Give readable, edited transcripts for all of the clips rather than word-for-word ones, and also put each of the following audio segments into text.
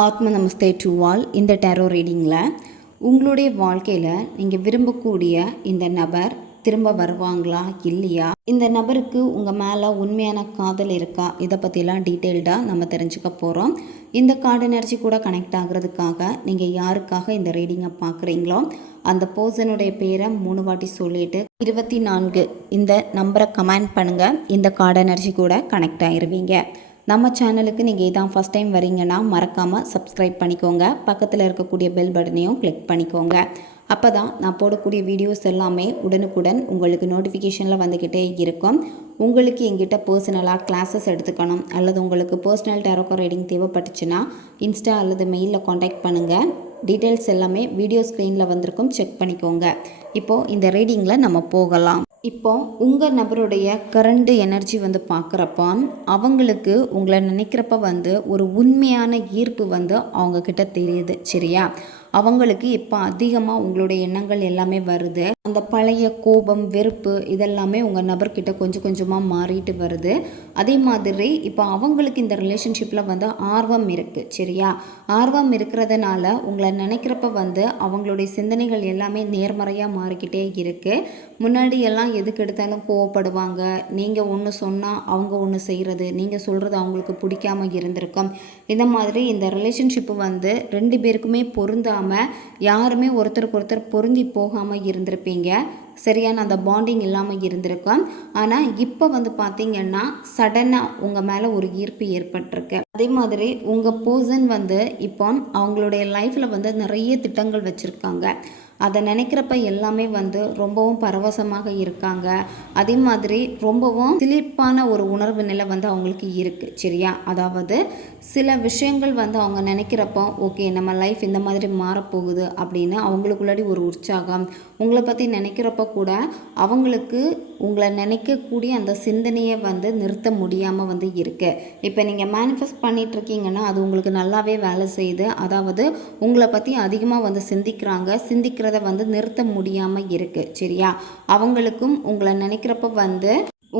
ஆத்ம நமஸ்தே to all. இந்த tarot ரீடிங்கில் உங்களுடைய வாழ்க்கையில் நீங்கள் விரும்பக்கூடிய இந்த நபர் திரும்ப வருவாங்களா இல்லையா, இந்த நபருக்கு உங்கள் மேலே உண்மையான காதல் இருக்கா, இதை பற்றிலாம் டீட்டெயில்டாக நம்ம தெரிஞ்சுக்க போகிறோம். இந்த கார்டு எனர்ஜி கூட கனெக்ட் ஆகிறதுக்காக நீங்கள் யாருக்காக இந்த ரீடிங்கை பார்க்குறீங்களோ அந்த பர்சனுடைய பேரை 3 வாட்டி சொல்லிவிட்டு 24 இந்த நம்பரை கமெண்ட் பண்ணுங்கள். இந்த கார்டு எனர்ஜி கூட கனெக்ட் ஆகிருவீங்க. நம்ம சேனலுக்கு நீங்கள் இதான் ஃபஸ்ட் டைம் வரீங்கன்னா மறக்காமல் சப்ஸ்கிரைப் பண்ணிக்கோங்க. பக்கத்தில் இருக்கக்கூடிய பெல் பட்டனையும் கிளிக் பண்ணிக்கோங்க. அப்போ தான் நான் போடக்கூடிய வீடியோஸ் எல்லாமே உடனுக்குடன் உங்களுக்கு நோட்டிஃபிகேஷனில் வந்துக்கிட்டே இருக்கும். உங்களுக்கு எங்கிட்ட பர்சனலாக கிளாஸஸ் எடுத்துக்கணும் அல்லது உங்களுக்கு பர்சனல் டேரோக்கோ ரீடிங் தேவைப்பட்டுச்சுன்னா இன்ஸ்டா அல்லது மெயிலில் காண்டாக்ட் பண்ணுங்கள். டீட்டெயில்ஸ் எல்லாமே வீடியோ ஸ்க்ரீனில் வந்திருக்கும், செக் பண்ணிக்கோங்க. இப்போது இந்த ரீடிங்கில் நம்ம போகலாம். இப்போ உங்கள் நபருடைய கரண்ட் எனர்ஜி பார்க்குறப்ப அவங்களுக்கு உங்களை நினைக்கிறப்ப ஒரு உண்மையான ஈர்ப்பு அவங்கக்கிட்ட தெரியுது. சரியா? அவங்களுக்கு இப்போ அதிகமாக உங்களுடைய எண்ணங்கள் எல்லாமே வருது. அந்த பழைய கோபம், வெறுப்பு இதெல்லாமே உங்கள் நபர்கிட்ட கொஞ்சம் கொஞ்சமாக மாறிட்டு வருது. அதே மாதிரி இப்போ அவங்களுக்கு இந்த ரிலேஷன்ஷிப்பில் ஆர்வம் இருக்குது. சரியா? ஆர்வம் இருக்கிறதுனால உங்களை நினைக்கிறப்ப அவங்களுடைய சிந்தனைகள் எல்லாமே நேர்மறையாக மாறிக்கிட்டே இருக்குது. முன்னாடி எல்லாம் எதுக்கு எடுத்தாலும் கோவப்படுவாங்க. நீங்கள் ஒன்று சொன்னால் அவங்க ஒன்று செய்கிறது, நீங்கள் சொல்கிறது அவங்களுக்கு பிடிக்காமல் இருந்திருக்கும். இந்த மாதிரி இந்த ரிலேஷன்ஷிப்பு 2 பேருக்குமே பொருந்தாமல் யாருமே ஒருத்தருக்கு ஒருத்தர் பொருந்தி போகாமல் இருந்திருப்பீங்க. சரியான அந்த பாண்டிங் இல்லாமல் இருந்திருக்கும். ஆனால் இப்போ பார்த்தீங்கன்னா சடனாக உங்கள் மேலே ஒரு ஈர்ப்பு ஏற்பட்டிருக்கு. அதே மாதிரி உங்கள் பர்சன் இப்போ அவங்களுடைய லைஃப்பில் நிறைய திட்டங்கள் வச்சுருக்காங்க. அதை நினைக்கிறப்ப எல்லாமே ரொம்பவும் பரவசமாக இருக்காங்க. அதே மாதிரி ரொம்பவும் சிலிர்ப்பான ஒரு உணர்வு நிலை அவங்களுக்கு இருக்குது. சரியா? அதாவது சில விஷயங்கள் அவங்க நினைக்கிறப்போ ஓகே நம்ம லைஃப் இந்த மாதிரி மாறப்போகுது அப்படின்னு அவங்களுக்குள்ளாடி ஒரு உற்சாகம். உங்களை பற்றி நினைக்கிறப்ப கூட அவங்களுக்கு உங்களை நினைக்கக்கூடிய அந்த சிந்தனையை நிறுத்த முடியாமல் இருக்குது. இப்போ நீங்கள் மேனிஃபெஸ்ட் பண்ணிகிட்ருக்கீங்கன்னா அது உங்களுக்கு நல்லாவே வேலை செய்யுது. அதாவது உங்களை பற்றி அதிகமாக சிந்திக்கிறத நிறுத்த முடியாமல் இருக்குது. சரியா? அவங்களுக்கும் உங்களை நினைக்கிறப்ப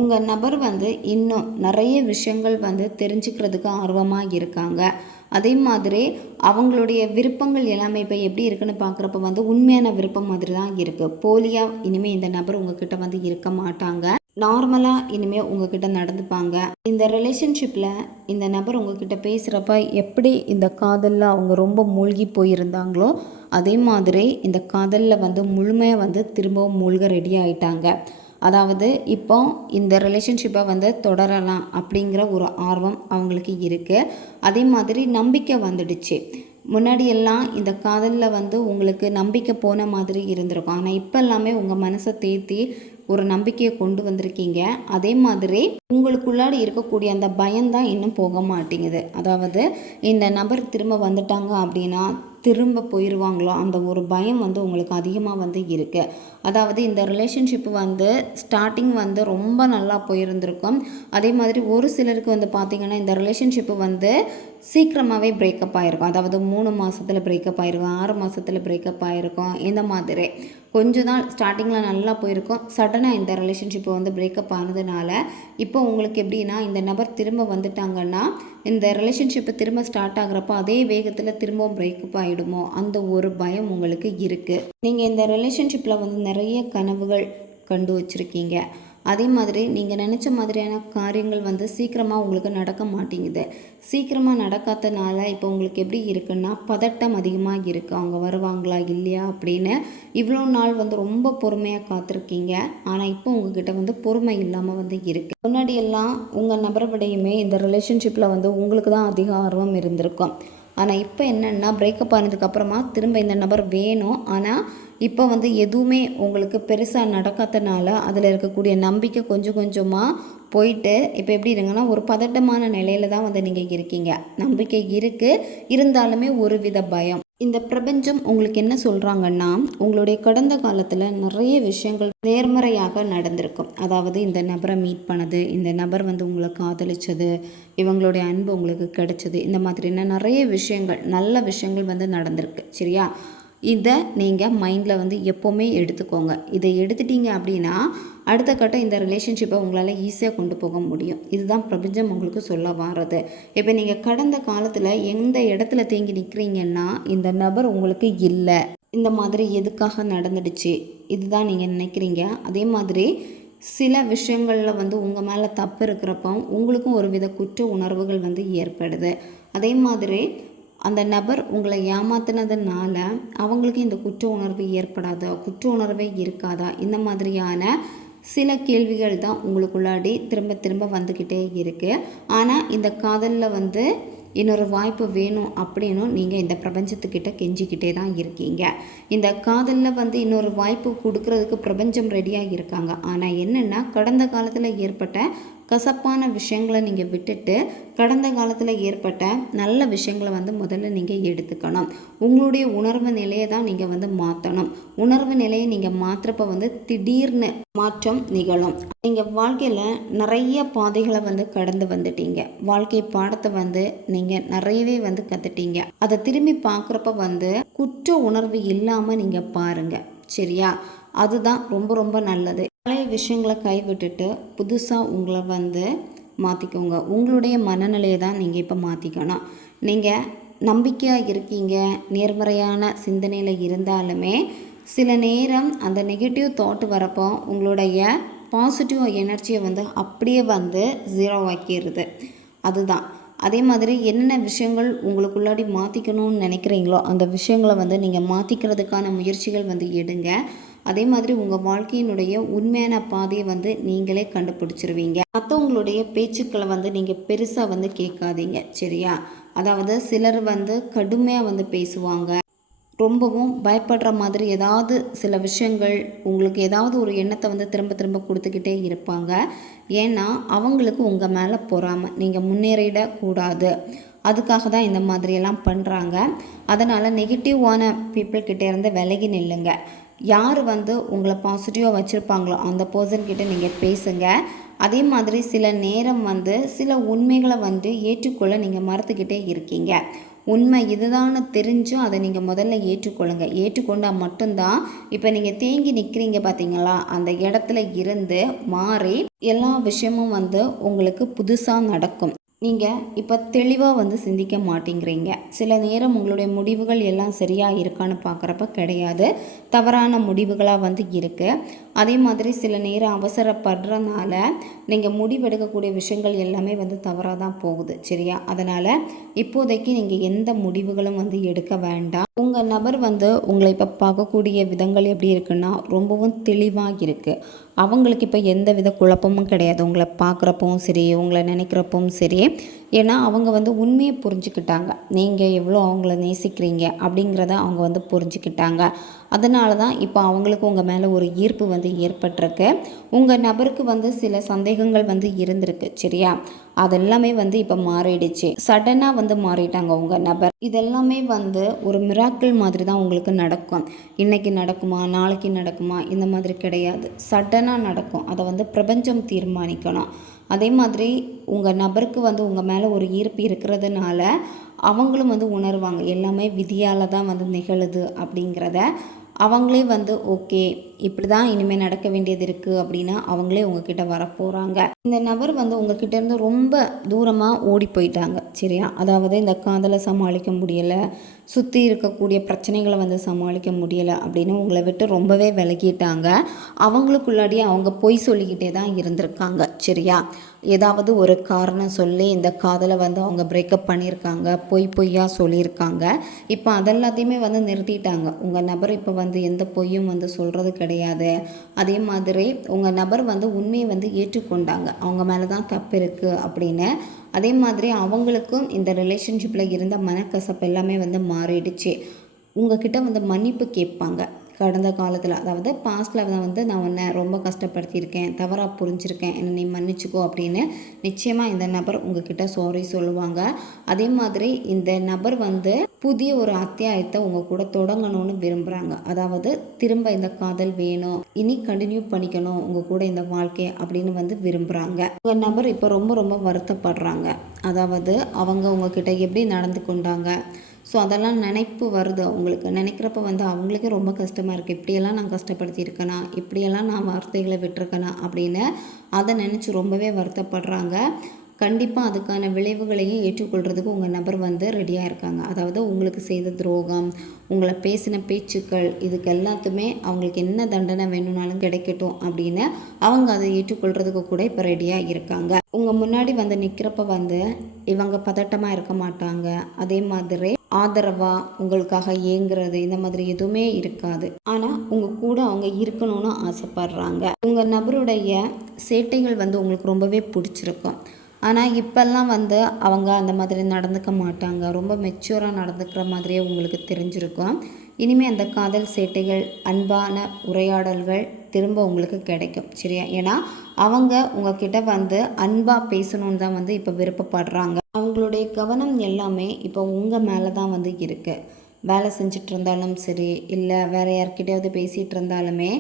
உங்கள் நபர் இன்னும் நிறைய விஷயங்கள் தெரிஞ்சுக்கிறதுக்கு ஆர்வமாக இருக்காங்க. அதே மாதிரி அவங்களுடைய விருப்பங்கள் எல்லாமே இப்போ எப்படி இருக்குன்னு பார்க்குறப்ப உண்மையான விருப்பம் மாதிரி தான் இருக்குது. போலியாக இனிமேல் இந்த நபர் உங்ககிட்ட இருக்க மாட்டாங்க. நார்மலாக இனிமேல் உங்ககிட்ட நடந்துப்பாங்க. இந்த ரிலேஷன்ஷிப்பில் இந்த நபர் உங்ககிட்ட பேசுகிறப்ப எப்படி இந்த காதலில் அவங்க ரொம்ப மூழ்கி போயிருந்தாங்களோ அதே மாதிரி இந்த காதலில் முழுமையாக திரும்பவும் மூழ்க ரெடி ஆகிட்டாங்க. அதாவது இப்போ இந்த ரிலேஷன்ஷிப்பை தொடரலாம் அப்படிங்கிற ஒரு ஆர்வம் அவங்களுக்கு இருக்குது. அதே மாதிரி நம்பிக்கை வந்துடுச்சு. முன்னாடியெல்லாம் இந்த காதலில் உங்களுக்கு நம்பிக்கை போன மாதிரி இருந்திருக்கும். ஆனால் இப்போ எல்லாமே உங்கள் மனசை தேத்தி ஒரு நம்பிக்கையை கொண்டு வந்திருக்கீங்க. அதே மாதிரி உங்களுக்குள்ளாடி இருக்கக்கூடிய அந்த பயம்தான் இன்னும் போக மாட்டேங்குது. அதாவது இந்த நபர் திரும்ப வந்துட்டாங்க அப்படின்னா திரும்ப போயிடுவாங்களோ அந்த ஒரு பயம் உங்களுக்கு அதிகமாக இருக்குது. அதாவது இந்த ரிலேஷன்ஷிப்பு ஸ்டார்டிங் ரொம்ப நல்லா போயிருந்திருக்கும். அதே மாதிரி ஒரு சிலருக்கு பார்த்திங்கன்னா இந்த ரிலேஷன்ஷிப்பு சீக்கிரமாகவே பிரேக்கப் ஆகிருக்கும். அதாவது 3 மாதத்தில் பிரேக்கப் ஆகிருக்கும், 6 மாதத்தில் பிரேக்கப் ஆகிருக்கும். இந்த மாதிரி கொஞ்ச நாள் ஸ்டார்டிங்கில் நல்லா போயிருக்கும். சடனாக இந்த ரிலேஷன்ஷிப்பை பிரேக்கப் ஆனதுனால இப்போ உங்களுக்கு எப்படின்னா இந்த நபர் திரும்ப வந்துட்டாங்கன்னா இந்த ரிலேஷன்ஷிப்பு திரும்ப ஸ்டார்ட் ஆகிறப்போ அதே வேகத்தில் திரும்பவும் பிரேக்கப் ஆகிடுமோ அந்த ஒரு பயம் உங்களுக்கு இருக்குது. நீங்கள் இந்த ரிலேஷன்ஷிப்பில் நிறைய கனவுகள் கண்டு வச்சுருக்கீங்க. அதே மாதிரி நீங்கள் நினச்ச மாதிரியான காரியங்கள் சீக்கிரமாக உங்களுக்கு நடக்க மாட்டேங்குது. சீக்கிரமாக நடக்காதனால இப்போ உங்களுக்கு எப்படி இருக்குன்னா பதட்டம் அதிகமாக இருக்குது. அவங்க வருவாங்களா இல்லையா அப்படின்னு இவ்வளோ நாள் ரொம்ப பொறுமையாக காத்திருக்கீங்க. ஆனால் இப்போ உங்ககிட்ட பொறுமை இல்லாமல் இருக்குது. முன்னாடியெல்லாம் உங்கள் நபரை விடையுமே இந்த ரிலேஷன்ஷிப்பில் உங்களுக்கு தான் அதிக ஆர்வம் இருந்திருக்கும். ஆனால் இப்போ என்னென்னா பிரேக்கப் ஆனதுக்கப்புறமா திரும்ப இந்த நபர் வேணும். ஆனால் இப்போ எதுவுமே உங்களுக்கு பெருசாக நடக்காதனால அதில் இருக்கக்கூடிய நம்பிக்கை கொஞ்சம் கொஞ்சமாக போயிட்டு இப்போ எப்படி இருங்கன்னா ஒரு பதட்டமான நிலையில தான் நீங்கள் இருக்கீங்க. நம்பிக்கை இருக்குது, இருந்தாலுமே ஒரு வித பயம். இந்த பிரபஞ்சம் உங்களுக்கு என்ன சொல்கிறாங்கன்னா உங்களுடைய கடந்த காலத்தில் நிறைய விஷயங்கள் நேர்மறையாக நடந்திருக்கும். அதாவது இந்த நபரை மீட் பண்ணது, இந்த நபர் உங்களை காதலிச்சது, இவங்களுடைய அன்பு உங்களுக்கு கிடைச்சது, இந்த மாதிரியான நிறைய விஷயங்கள் நல்ல விஷயங்கள் நடந்திருக்கு. சரியா? இதை நீங்கள் மைண்டில் எப்போவுமே எடுத்துக்கோங்க. இதை எடுத்துட்டீங்க அப்படின்னா அடுத்த கட்டம் இந்த ரிலேஷன்ஷிப்பை உங்களால் ஈஸியாக கொண்டு போக முடியும். இதுதான் பிரபஞ்சம் உங்களுக்கு சொல்ல வர்றது. இப்போ நீங்கள் கடந்த காலத்தில் எந்த இடத்துல தேங்கி நிற்கிறீங்கன்னா இந்த நபர் உங்களுக்கு இல்லை, இந்த மாதிரி எதுக்காக நடந்துடுச்சு இதுதான் நீங்கள் நினைக்கிறீங்க. அதே மாதிரி சில விஷயங்களில் உங்கள் மேலே தப்பு இருக்கிறப்போ உங்களுக்கும் ஒரு வித குற்ற உணர்வுகள் ஏற்படுது. அதே மாதிரி அந்த நபர் உங்களை ஏமாத்தினதுனால அவங்களுக்கு இந்த குற்ற உணர்வு ஏற்படாதா, குற்ற உணர்வே இருக்காதா, இந்த மாதிரியான சில கேள்விகள் தான் உங்களுக்குள்ளாடி திரும்ப திரும்ப வந்துக்கிட்டே இருக்குது. ஆனால் இந்த காதலில் இன்னொரு வாய்ப்பு வேணும் அப்படின்னு நீங்கள் இந்த பிரபஞ்சத்துக்கிட்ட கெஞ்சிக்கிட்டே தான் இருக்கீங்க. இந்த காதலில் இன்னொரு வாய்ப்பு கொடுக்கறதுக்கு பிரபஞ்சம் ரெடியாக இருக்காங்க. ஆனால் என்னென்னா கடந்த காலத்தில் ஏற்பட்ட கசப்பான விஷயங்களை நீங்கள் விட்டுட்டு கடந்த காலத்தில் ஏற்பட்ட நல்ல விஷயங்களை முதல்ல நீங்கள் எடுத்துக்கணும். உங்களுடைய உணர்வு நிலையை தான் நீங்கள் மாற்றணும். உணர்வு நிலையை நீங்கள் மாற்றுறப்ப திடீர்னு மாற்றம் நிகழும். நீங்கள் வாழ்க்கையில் நிறைய பாதைகளை கடந்து வந்துட்டீங்க. வாழ்க்கை பாடத்தை நீங்கள் நிறையவே கற்றுட்டீங்க. அதை திரும்பி பார்க்குறப்ப குற்ற உணர்வு இல்லாமல் நீங்கள் பாருங்கள், சரியா? அதுதான் ரொம்ப ரொம்ப நல்லது. பழைய விஷயங்களை கைவிட்டுட்டு புதுசாக உங்களை மாற்றிக்கோங்க. உங்களுடைய மனநிலையை தான் நீங்கள் இப்போ மாற்றிக்கணும். நீங்கள் நம்பிக்கையாக இருக்கீங்க, நேர்மறையான சிந்தனையில் இருந்தாலுமே சில நேரம் அந்த நெகட்டிவ் தாட் வரப்போ உங்களுடைய பாசிட்டிவ் எனர்ஜியை அப்படியே ஜீரோ ஆக்கிடுது. அதுதான். அதே மாதிரி என்னென்ன விஷயங்கள் உங்களுக்குள்ளாடி மாற்றிக்கணும்னு நினைக்கிறீங்களோ அந்த விஷயங்களை நீங்கள் மாற்றிக்கிறதுக்கான முயற்சிகள் எடுங்க. அதே மாதிரி உங்கள் வாழ்க்கையினுடைய உண்மையான பாதையை நீங்களே கண்டுபிடிச்சிருவீங்க. மற்றவங்களுடைய பேச்சுக்களை நீங்கள் பெருசாக கேட்காதீங்க, சரியா? அதாவது சிலர் கடுமையாக பேசுவாங்க, ரொம்பவும் பயப்படுற மாதிரி ஏதாவது சில விஷயங்கள் உங்களுக்கு ஏதாவது ஒரு எண்ணத்தை திரும்ப திரும்ப கொடுத்துக்கிட்டே இருப்பாங்க. ஏன்னா அவங்களுக்கு உங்கள் மேலே பொறாமை, நீங்கள் முன்னேறிடக்கூடாது, அதுக்காக தான் இந்த மாதிரியெல்லாம் பண்ணுறாங்க. அதனால் நெகட்டிவான பீப்புள்கிட்ட இருந்து விலகி நில்லுங்க. யார் உங்களை பாசிட்டிவாக வச்சுருப்பாங்களோ அந்த பர்சன்கிட்ட நீங்கள் பேசுங்க. அதே மாதிரி சில நேரம் சில உண்மைகளை ஏற்றுக்கொள்ள நீங்கள் மறுத்துக்கிட்டே இருக்கீங்க. உண்மை இதுதான்னு தெரிஞ்சும் அதை நீங்கள் முதல்ல ஏற்றுக்கொள்ளுங்க. ஏற்றுக்கொண்டால் மட்டும்தான் இப்போ நீங்கள் தேங்கி நிற்கிறீங்க பார்த்தீங்களா, அந்த இடத்துல இருந்து மாறி எல்லா விஷயமும் உங்களுக்கு புதுசாக நடக்கும். நீங்கள் இப்போ தெளிவாக சிந்திக்க மாட்டேங்கிறீங்க. சில நேரம் உங்களுடைய முடிவுகள் எல்லாம் சரியாக இருக்கான்னு பார்க்குறப்ப கிடையாது, தவறான முடிவுகளாக இருக்குது. அதே மாதிரி சில நேரம் அவசரப்படுறதுனால நீங்கள் முடிவெடுக்கக்கூடிய விஷயங்கள் எல்லாமே தவறாக தான் போகுது, சரியா? அதனால் இப்போதைக்கு நீங்கள் எந்த முடிவுகளும் எடுக்க வேண்டாம். உங்கள் நபர் உங்களை இப்போ பார்க்கக்கூடிய விதங்கள் எப்படி இருக்குன்னா ரொம்பவும் தெளிவாக இருக்குது. அவங்களுக்கு இப்போ எந்த வித குழப்பமும் கிடையாது. உங்களை பார்க்குறப்பவும் சரி, உங்களை நினைக்கிறப்பவும் சரி. ஏன்னா அவங்க உண்மையை புரிஞ்சுக்கிட்டாங்க, நீங்கள் எவ்வளோ அவங்கள நேசிக்கிறீங்க அப்படிங்கிறத அவங்க புரிஞ்சுக்கிட்டாங்க. அதனால தான் இப்போ அவங்களுக்கு உங்கள் மேலே ஒரு ஈர்ப்பு ஏற்பட்டிருக்கு. உங்கள் நபருக்கு சில சந்தேகங்கள் இருந்திருக்கு, சரியா? அதெல்லாமே இப்போ மாறிடுச்சு. சடனாக மாறிட்டாங்க உங்கள் நபர். இதெல்லாமே ஒரு மிராக்கிள் மாதிரி தான் உங்களுக்கு நடக்கும். இன்றைக்கி நடக்குமா, நாளைக்கு நடக்குமா, இந்த மாதிரி கிடையாது. சடனாக நடக்கும். அதை பிரபஞ்சம் தீர்மானிக்கணும். அதே மாதிரி உங்கள் நபருக்கு உங்கள் மேலே ஒரு ஈர்ப்பு இருக்கிறதுனால அவங்களும் உணர்வாங்க எல்லாமே விதியால் தான் நிகழுது அப்படிங்கிறத. அவங்களே ஓகே இப்படி தான் இனிமேல் நடக்க வேண்டியது இருக்குது அப்படின்னா அவங்களே உங்ககிட்ட வரப்போகிறாங்க. இந்த நபர் உங்ககிட்ட இருந்து ரொம்ப தூரமாக ஓடி போயிட்டாங்க, சரியா? அதாவது இந்த காதலை சமாளிக்க முடியலை, சுற்றி இருக்கக்கூடிய பிரச்சனைகளை சமாளிக்க முடியலை அப்படின்னு உங்களை விட்டு ரொம்பவே விலகிட்டாங்க. அவங்களுக்குள்ளாடி அவங்க பொய் சொல்லிக்கிட்டே தான் இருந்திருக்காங்க, சரியா? ஏதாவது ஒரு காரணம் சொல்லி இந்த காதலை அவங்க பிரேக்கப் பண்ணியிருக்காங்க, பொய்யாக சொல்லியிருக்காங்க. இப்போ அதெல்லாத்தையுமே நிறுத்திட்டாங்க. உங்கள் நபர் இப்போ எந்த பொய்யும் சொல்கிறது கிடையாது. அதே மாதிரி உங்கள் நபர் உண்மையை ஏற்றுக்கொண்டாங்க, அவங்க மேலே தான் தப்பு இருக்குது அப்படின்னு. அதே மாதிரி அவங்களுக்கும் இந்த ரிலேஷன்ஷிப்பில் இருந்த மனக்கசப்பு எல்லாமே மாறிடுச்சு. உங்ககிட்ட மன்னிப்பு கேட்பாங்க. கடந்த காலத்தில் அதாவது பாஸ்டில் நான் உன்னை ரொம்ப கஷ்டப்படுத்தியிருக்கேன், தவறாக புரிஞ்சிருக்கேன், என்னை நீ மன்னிச்சுக்கோ அப்படின்னு நிச்சயமாக இந்த நபர் உங்ககிட்ட சாரி சொல்லுவாங்க. அதே மாதிரி இந்த நபர் புதிய ஒரு அத்தியாயத்தை உங்கள் கூட தொடங்கணும்னு விரும்புகிறாங்க. அதாவது திரும்ப இந்த காதல் வேணும், இனி கண்டினியூ பண்ணிக்கணும் உங்கள் கூட இந்த வாழ்க்கை அப்படின்னு விரும்புகிறாங்க. உங்கள் நபர் இப்போ ரொம்ப ரொம்ப வருத்தப்படுறாங்க. அதாவது அவங்க உங்ககிட்ட எப்படி நடந்து கொண்டாங்க, ஸோ அதெல்லாம் நினைப்பு வருது அவங்களுக்கு. நினைக்கிறப்ப வந்து அவங்களுக்கே ரொம்ப கஷ்டமாக இருக்குது. இப்படியெல்லாம் நான் கஷ்டப்படுத்தியிருக்கேனா, இப்படியெல்லாம் நான் வார்த்தைகளை விட்டுருக்கேனா அப்படின்னு அதை நினச்சி ரொம்பவே வருத்தப்படுறாங்க. கண்டிப்பாக அதுக்கான விளைவுகளையும் ஏற்றுக்கொள்கிறதுக்கு உங்கள் நபர் வந்து ரெடியாக இருக்காங்க. அதாவது உங்களுக்கு செய்த துரோகம், உங்களை பேசின பேச்சுக்கள், இதுக்கு எல்லாத்துமே அவங்களுக்கு என்ன தண்டனை வேணும்னாலும் கிடைக்கட்டும் அப்படின்னு அவங்க அதை ஏற்றுக்கொள்கிறதுக்கு கூட இப்போ ரெடியாக இருக்காங்க. உங்கள் முன்னாடி வந்து நிற்கிறப்ப வந்து இவங்க பதட்டமாக இருக்க மாட்டாங்க. அதே மாதிரி ஆதரவாக உங்களுக்காக ஏங்குறது இந்த மாதிரி எதுவுமே இருக்காது. ஆனால் உங்கள் கூட அவங்க இருக்கணும்னு ஆசைப்படுறாங்க. உங்கள் நபருடைய சேட்டைகள் வந்து உங்களுக்கு ரொம்பவே பிடிச்சிருக்கும். ஆனால் இப்போல்லாம் வந்து அவங்க அந்த மாதிரி நடந்துக்க மாட்டாங்க. ரொம்ப மெச்சூராக நடந்துக்கிற மாதிரியே உங்களுக்கு தெரிஞ்சிருக்கும். இனிமேல் அந்த காதல் சேட்டைகள், அன்பான உரையாடல்கள் திரும்ப உங்களுக்கு கிடைக்கும். சரியா? ஏன்னா அவங்க உங்ககிட்ட வந்து அன்பாக பேசணுன்னு தான் வந்து இப்போ விருப்பப்படுறாங்க. அவங்களுடைய கவனம் எல்லாமே இப்போ உங்கள் மேலே தான் வந்து இருக்குது. வேலை செஞ்சிட்டு இருந்தாலும் சரி, இல்லை வேறு யார்கிட்டையாவது பேசிகிட்டு இருந்தாலுமே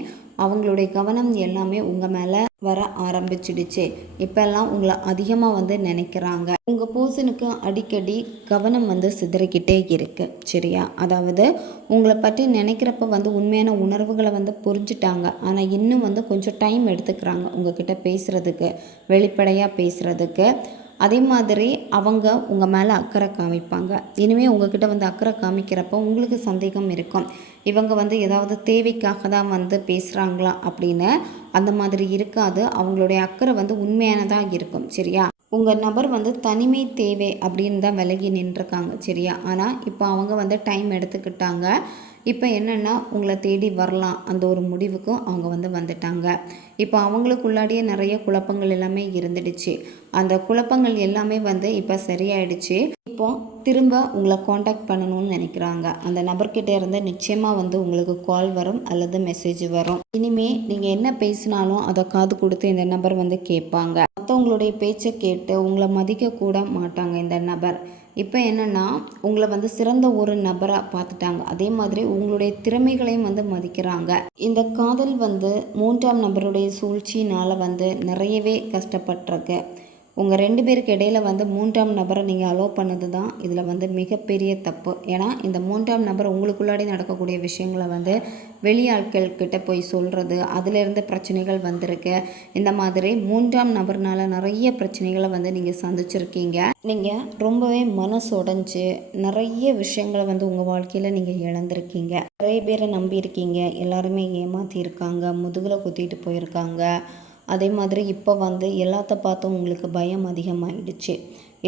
அவங்களுடைய கவனம் எல்லாமே உங்கள் மேலே வர ஆரம்பிச்சிடுச்சு. இப்போல்லாம் உங்களை அதிகமாக வந்து நினைக்கிறாங்க. உங்கள் பர்சனுக்கு அடிக்கடி கவனம் வந்து சிதறிக்கிட்டே இருக்குது. சரியா? அதாவது உங்களை பற்றி நினைக்கிறப்ப வந்து உண்மையான உணர்வுகளை வந்து புரிஞ்சுட்டாங்க. ஆனால் இன்னும் வந்து கொஞ்சம் டைம் எடுத்துக்கிறாங்க உங்ககிட்ட பேசுகிறதுக்கு, வெளிப்படையாக பேசுகிறதுக்கு. அதே மாதிரி அவங்க உங்கள் மேலே அக்கறை காமிப்பாங்க. இனிமேல் உங்ககிட்ட வந்து அக்கறை காமிக்கிறப்போ உங்களுக்கு சந்தேகம் இருக்கும். இவங்க வந்து ஏதாவது தேவைக்காக தான் வந்து பேசுகிறாங்களா அப்படின்னு. அந்த மாதிரி இருக்காது. அவங்களுடைய அக்கறை வந்து உண்மையானதாக இருக்கும். சரியா? உங்கள் நபர் வந்து தனிமை தேவை அப்படின்னு தான் விலகி நின்றுருக்காங்க. சரியா? ஆனால் இப்போ அவங்க வந்து டைம் எடுத்துக்கிட்டாங்க. இப்போ என்னென்னா உங்களை தேடி வரலாம் அந்த ஒரு முடிவுக்கும் அவங்க வந்து வந்துட்டாங்க. இப்போ அவங்களுக்குள்ளாடியே நிறைய குழப்பங்கள் எல்லாமே இருந்துடுச்சு. அந்த குழப்பங்கள் எல்லாமே வந்து இப்போ சரியாயிடுச்சு. இப்போ திரும்ப உங்களை காண்டாக்ட் பண்ணணும்னு நினைக்கிறாங்க. அந்த நபர்கிட்ட இருந்து நிச்சயமாக வந்து உங்களுக்கு கால் வரும் அல்லது மெசேஜ் வரும். இனிமே நீங்கள் என்ன பேசினாலும் அதை காது கொடுத்து இந்த நபர் வந்து கேட்பாங்க. மற்றவங்களுடைய பேச்சை கேட்டு உங்களை மதிக்க கூட மாட்டாங்க இந்த நபர். இப்போ என்னென்னா உங்களை வந்து சிறந்த ஒரு நபராக பார்த்துட்டாங்க. அதே மாதிரி உங்களுடைய திறமைகளையும் வந்து மதிக்கிறாங்க. இந்த காதல் வந்து 3ஆம் நபருடைய சூழ்ச்சினால் வந்து நிறையவே கஷ்டப்பட்டிருக்கு. உங்கள் 2 பேருக்கு இடையில வந்து 3ஆம் நபரை நீங்கள் அலோவ் பண்ணது தான் இதில் வந்து மிகப்பெரிய தப்பு. ஏன்னா இந்த 3ஆம் நபர் உங்களுக்குள்ளாடி நடக்கக்கூடிய விஷயங்களை வந்து வெளியாட்கள் கிட்ட போய் சொல்கிறது, அதிலிருந்து பிரச்சனைகள் வந்திருக்கு. இந்த மாதிரி 3ஆம் நபர்னால நிறைய பிரச்சனைகளை வந்து நீங்கள் சந்திச்சிருக்கீங்க. நீங்கள் ரொம்பவே மனசுடைஞ்சு நிறைய விஷயங்களை வந்து உங்கள் வாழ்க்கையில் நீங்கள் இழந்திருக்கீங்க. நிறைய பேரை நம்பியிருக்கீங்க, எல்லாருமே ஏமாற்றிருக்காங்க, முதுகில் குத்திட்டு போயிருக்காங்க. அதே மாதிரி இப்போ வந்து எல்லாத்த பார்த்தும் உங்களுக்கு பயம் அதிகமாகிடுச்சு.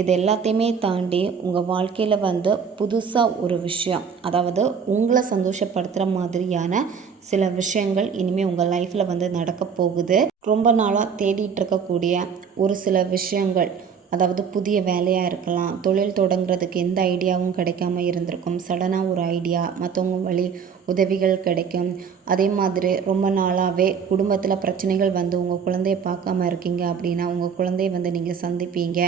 இது எல்லாத்தையுமே தாண்டி உங்கள் வாழ்க்கையில் வந்து புதுசாக ஒரு விஷயம், அதாவது உங்களை சந்தோஷப்படுத்துகிற மாதிரியான சில விஷயங்கள் இனிமேல் உங்கள் லைஃப்பில் வந்து நடக்க போகுது. ரொம்ப நாளாக தேடிட்டு இருக்கக்கூடிய ஒரு சில விஷயங்கள், அதாவது புதிய வேலையாக இருக்கலாம், தொழில் தொடங்குறதுக்கு எந்த ஐடியாவும் கிடைக்காம இருந்திருக்கும். சடனாக ஒரு ஐடியா, மற்றவங்க வழி உதவிகள் கிடைக்கும். அதே மாதிரி ரொம்ப நாளாகவே குடும்பத்தில் பிரச்சனைகள் வந்து உங்கள் குழந்தைய பார்க்காம இருக்கீங்க அப்படின்னா உங்கள் குழந்தைய வந்து நீங்கள் சந்திப்பீங்க.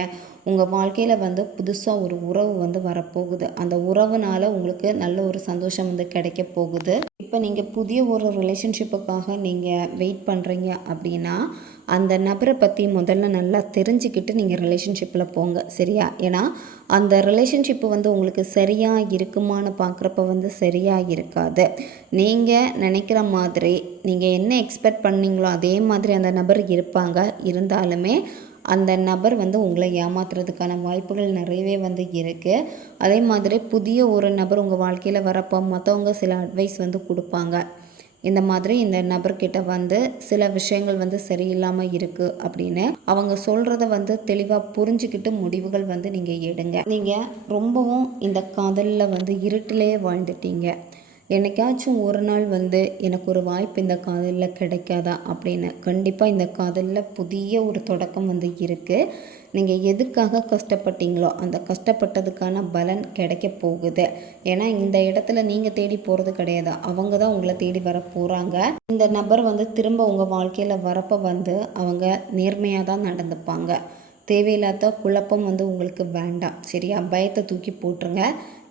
உங்கள் வாழ்க்கையில் வந்து புதுசாக ஒரு உறவு வந்து வரப்போகுது. அந்த உறவுனால் உங்களுக்கு நல்ல ஒரு சந்தோஷம் வந்து கிடைக்க போகுது. இப்போ நீங்கள் புதிய ஒரு ரிலேஷன்ஷிப்புக்காக நீங்கள் வெயிட் பண்ணுறீங்க அப்படின்னா அந்த நபரை பற்றி முதல்ல நல்லா தெரிஞ்சுக்கிட்டு நீங்கள் ரிலேஷன்ஷிப்பில் போங்க. சரியா? ஏன்னா அந்த ரிலேஷன்ஷிப்பு வந்து உங்களுக்கு சரியாக இருக்குமான்னு பார்க்குறப்ப வந்து சரியாக இருக்காது. நீங்கள் நினைக்கிற மாதிரி நீங்கள் என்ன எக்ஸ்பெக்ட் பண்ணீங்களோ அதே மாதிரி அந்த நபர் இருப்பாங்க. இருந்தாலுமே அந்த நபர் வந்து உங்களை ஏமாத்துறதுக்கான வாய்ப்புகள் நிறையவே வந்து இருக்குது. அதே மாதிரி புதிய ஒரு நபர் உங்கள் வாழ்க்கையில் வரப்போ மற்றவங்க சில அட்வைஸ் வந்து கொடுப்பாங்க. இந்த மாதிரி இந்த நபர்கிட்ட வந்து சில விஷயங்கள் வந்து சரியில்லாமல் இருக்குது அப்படின்னு அவங்க சொல்கிறத வந்து தெளிவாக புரிஞ்சுக்கிட்டு முடிவுகள் வந்து நீங்கள் எடுங்க. நீங்கள் ரொம்பவும் இந்த காதலில் வந்து இருட்டிலேயே வாழ்ந்துட்டீங்க. என்னைக்காச்சும் ஒரு நாள் வந்து எனக்கு ஒரு வாய்ப்பு இந்த காதலில் கிடைக்காதா அப்படின்னு. கண்டிப்பாக இந்த காதலில் புதிய ஒரு தொடக்கம் வந்து இருக்குது. நீங்கள் எதுக்காக கஷ்டப்பட்டீங்களோ அந்த கஷ்டப்பட்டதுக்கான பலன் கிடைக்க போகுது. ஏன்னா இந்த இடத்துல நீங்கள் தேடி போகிறது கிடையாது, அவங்க தான் உங்களை தேடி வர போகிறாங்க. இந்த நபர் வந்து திரும்ப உங்கள் வாழ்க்கையில் வரப்போ வந்து அவங்க நேர்மையாக தான் நடந்துப்பாங்க. தேவையில்லாத குழப்பம் வந்து உங்களுக்கு வேண்டாம். சரியா? பயத்தை தூக்கி போட்டுருங்க.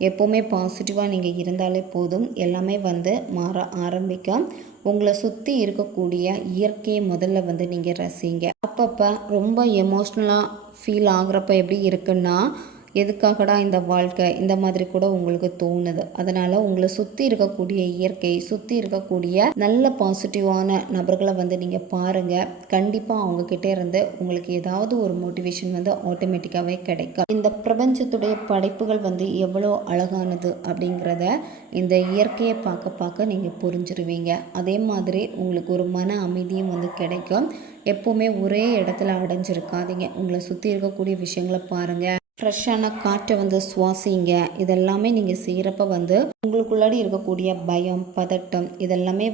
எப்போவுமே பாசிட்டிவாக நீங்கள் இருந்தாலே போதும், எல்லாமே வந்து மாற ஆரம்பிக்கும். உங்களை சுற்றி இருக்கக்கூடிய இயற்கையை முதல்ல வந்து நீங்கள் ரசிங்க. அப்பப்போ ரொம்ப எமோஷ்னலாக ஃபீல் ஆகுறப்ப எப்படி இருக்குன்னா எதுக்காகடா இந்த வாழ்க்கை இந்த மாதிரி கூட உங்களுக்கு தோணுது. அதனால் உங்களை சுற்றி இருக்கக்கூடிய இயற்கை, சுற்றி இருக்கக்கூடிய நல்ல பாசிட்டிவான நபர்களை நீங்கள் பாருங்கள். கண்டிப்பாக அவங்கக்கிட்டே இருந்து உங்களுக்கு ஏதாவது ஒரு மோட்டிவேஷன் ஆட்டோமேட்டிக்காகவே கிடைக்கும். இந்த பிரபஞ்சத்துடைய படைப்புகள் எவ்வளோ அழகானது அப்படிங்கிறத இந்த இயற்கையை பார்க்க பார்க்க நீங்கள் புரிஞ்சிருவீங்க. அதே மாதிரி உங்களுக்கு ஒரு மன அமைதியும் கிடைக்கும். எப்போவுமே ஒரே இடத்துல அடைஞ்சிருக்காதீங்க. உங்களை சுற்றி இருக்கக்கூடிய விஷயங்களை பாருங்கள். ஃப்ரெஷ்ஷான காற்றை சுவாசிங்க. இதெல்லாமே நீங்கள் செய்கிறப்ப உங்களுக்குள்ளாடி இருக்கக்கூடிய பயம், பதட்டம் இதெல்லாமே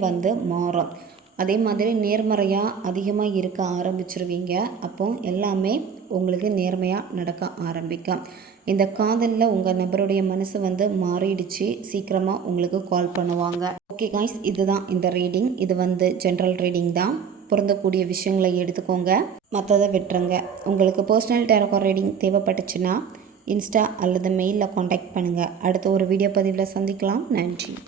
மாறும். அதே மாதிரி நேர்மறையாக அதிகமாக இருக்க ஆரம்பிச்சிருவீங்க. அப்போ எல்லாமே உங்களுக்கு நேர்மையாக நடக்க ஆரம்பிக்கும். இந்த காதலில் உங்கள் நபருடைய மனசு மாறிடுச்சு. சீக்கிரமாக உங்களுக்கு கால் பண்ணுவாங்க. ஓகே காய்ஸ், இதுதான் இந்த ரீடிங். இது ஜென்ரல் ரீடிங் தான். பொருந்தக்கூடிய விஷயங்களை எடுத்துக்கோங்க, மற்றதை விட்டுருங்க. உங்களுக்கு பர்சனல் டேரோ ரீடிங் தேவைப்பட்டுச்சுன்னா இன்ஸ்டா அல்லது மெயிலில் காண்டாக்ட் பண்ணுங்கள். அடுத்த ஒரு வீடியோ பதிவில் சந்திக்கலாம். நன்றி.